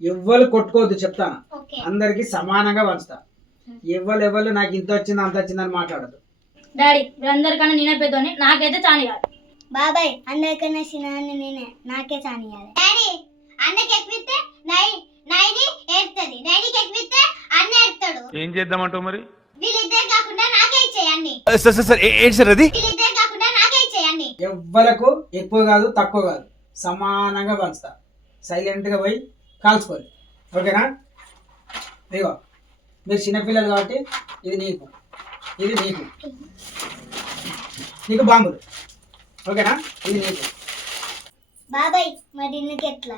ఎవ్వరు కొట్టుకోవద్దు చెప్తాను ఓకే. అందరికి సమానంగా పంచుతా. ఎవ్వరు ఎవరు నాకు ఇంత వచ్చింది అంత వచ్చిందని మాట్లాడదు డాడీ వీళ్ళందరికన్నా నేనే పెద్దోని నాకైతే చాని కాదు బాబాయ్ అందరికన్నా చిన్నదాన్ని నేనే నాకే చానియాలి డాడీ అన్నకి ఎక్కితే నై నైని ఏడుతుంది నైనికి ఎక్కితే అన్న ఏడుతాడు ఏం చేద్దామంటావు మరి? వీళ్ళిద్దరు కాకుండా నాకే ఇచ్చేయండి సార్ సార్ ఏంటి సార్ అది? వీళ్ళిద్దరు కాకుండా నాకే ఇచ్చేయండి ఎవ్వలకు ఎక్కువ కాదు తక్కువ కాదు. సమానంగా పంచుతా. సైలెంట్గా పోయి కాల్చుకోవాలి ఓకేనా? ఇదిగో మీరు చిన్నపిల్లలు కాబట్టి ఇది నీకు. ఇది నీకు. నీకు బాంబులు. ఓకేనా? ఇది నీకు. బాబాయ్ మరి నీకు ఎట్లా?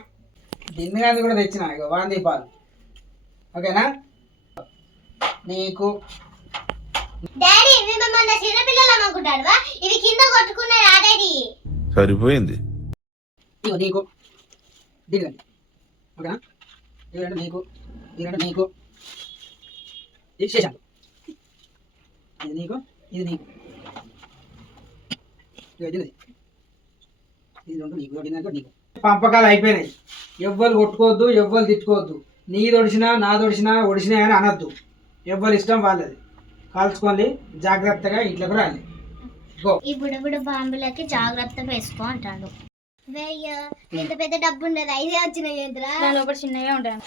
దిన్నగాంది కూడా తెచ్చిన ఇగో వాంది పాలు. ఓకేనా? నీకు. డాడీ మేము మన చిన్నపిల్లలు అమ్ముకుంటారు ఇవి కింద కొట్టుకున్నారు ఆ డాడీ సరిపోయింది. ఇగో నీకు. దిగండి. ఓకేనా రెండు నీకు రెండు నీకు ఇది చేశాను ఇది నీకు ఇది నీకు ఇది. రెండు నీకు రెండు నీకు పంపకాలు అయిపోయినాయి. ఎవ్వరు కొట్టుకోవద్దు ఎవ్వరు తిట్టుకోవద్దు. నీ ఒడిసినా నా ఒడిసినా ఒడిసినా అని అనొద్దు. ఎవ్వరి ఇష్టం వాళ్ళది. కాల్చుకోండి జాగ్రత్తగా ఇంట్లోకి రాలి గో ఈ బుడబుడ బాంబులకి జాగ్రత్తగా వేసుకో అంటాడు. వెయ్య. పెద్ద పెద్ద డబ్బు ఉండదు ఐదే వచ్చినాయి దాని లోపల చిన్నగా ఉంటాయి